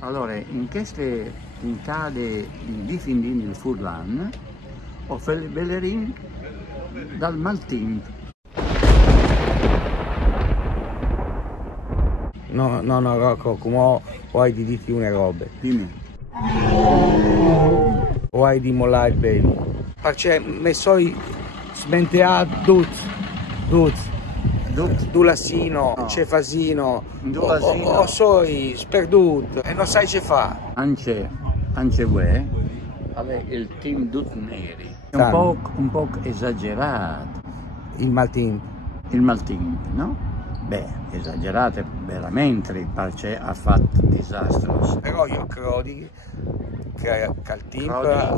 Allora, in queste puntate di Findin il Furlan ho fatto Bellerin dal Maltin. No, Rocco, come vuoi di dirti una roba? Dimmi. Vuoi di mollare bene? Perché mi sono smentato tutto. Dulasino, No. Cefasino, Dulasino. o sei sperduto e non sai che fa. Anche voi avete il team tutti neri. È Sanno. un po' esagerato Il Maltin. il Maltin, no? Beh, esagerato veramente perché ha fatto disastro. Però io credo che il team ha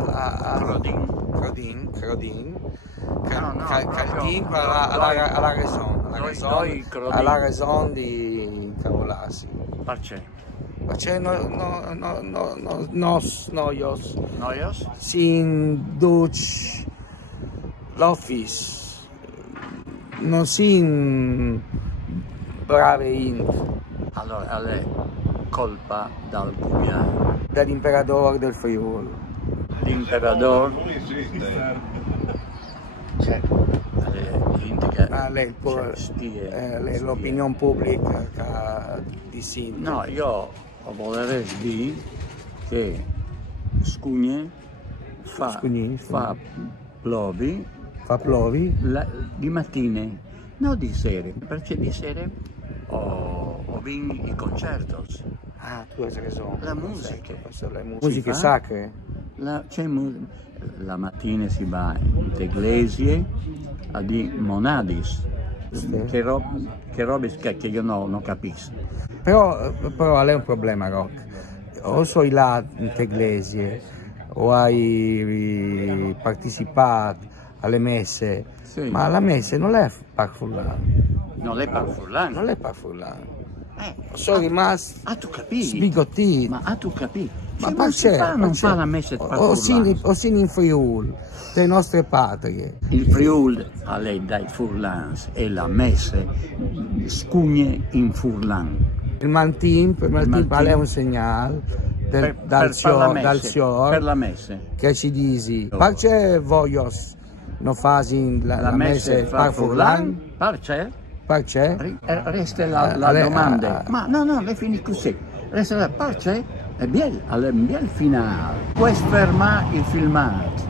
la ragione di incavolarsi. Perché? Perché noi si induce l'office, non si bravi Allora, è colpa dal Gugliano. dall'imperatore del Friuli. L'imperatore Lei l'opinione pubblica che decide. no, io volevo dire che Scugne fa plovi Fa plovi? di mattine, non di sera, perché di sera ho vinto i concerti, Ah, tu hai ragione. la musica. Le musiche sacre. La mattina si va in iglesie a di monadis, che robe che io non capisco. Però lei è un problema, Rock. O sei là in iglesie, o hai partecipato alle messe, Sì. ma la messa non è per Furlan. Non è per Furlan. Non è per Furlan. Sono rimasto tu capisci? sbigottito. Ma tu capisci? Ma non fa la messa per Furlan. O sin in Friuli, delle nostre patrie. Il Friuli a lei dai Furlans e la messa scugne in Furlan. Il Maltin è un segnale dal Signore Per la messa. che ci dici, perché voglio non fare la messa per Furlan? Perché? Perché? Resta la domanda. Ma no, le finisco così. Resta la perché? È bel finale. Puoi fermare il filmato.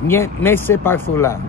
Messe per Furlan.